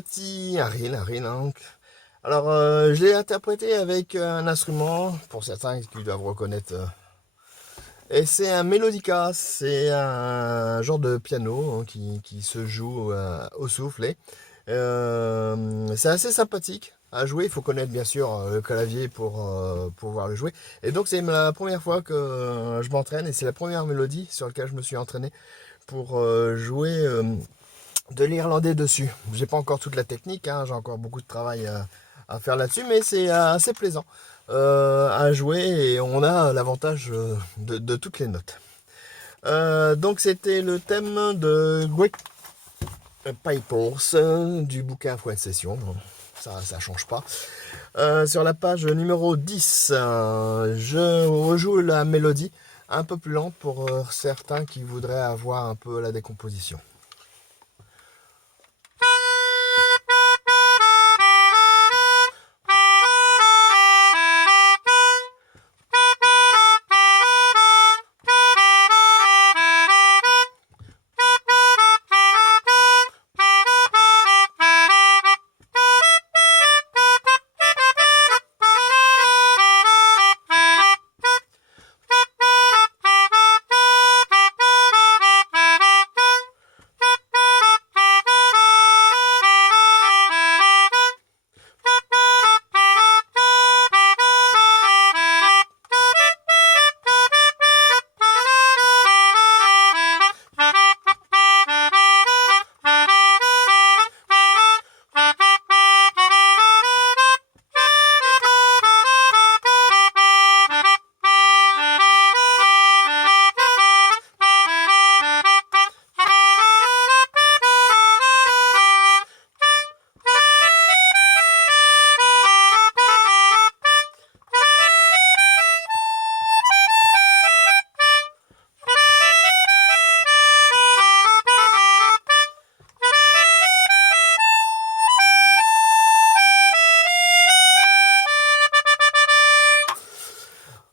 petit reel, hein. Alors, je l'ai interprété avec un instrument, pour certains qui doivent reconnaître. Et c'est un mélodica, c'est un genre de piano, hein, qui se joue au soufflet. C'est assez sympathique à jouer. Il faut connaître bien sûr le clavier pour pouvoir le jouer. Et donc c'est la première fois que je m'entraîne et c'est la première mélodie sur laquelle je me suis entraîné pour jouer de l'irlandais dessus. J'ai pas encore toute la technique, hein, j'ai encore beaucoup de travail à faire là-dessus, mais c'est assez plaisant à jouer et on a l'avantage de toutes les notes. Donc c'était le thème de Great Pipers du bouquin Fouet Session. Ça change pas. Sur la page numéro 10, je rejoue la mélodie un peu plus lente pour certains qui voudraient avoir un peu la décomposition.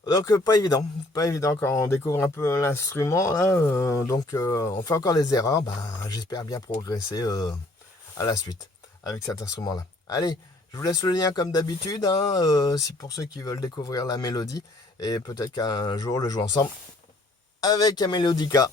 Donc pas évident quand on découvre un peu l'instrument là, on fait encore des erreurs. J'espère bien progresser à la suite avec cet instrument là. Allez, je vous laisse le lien comme d'habitude, hein, si pour ceux qui veulent découvrir la mélodie et peut-être qu'un jour le jouer ensemble avec un mélodica.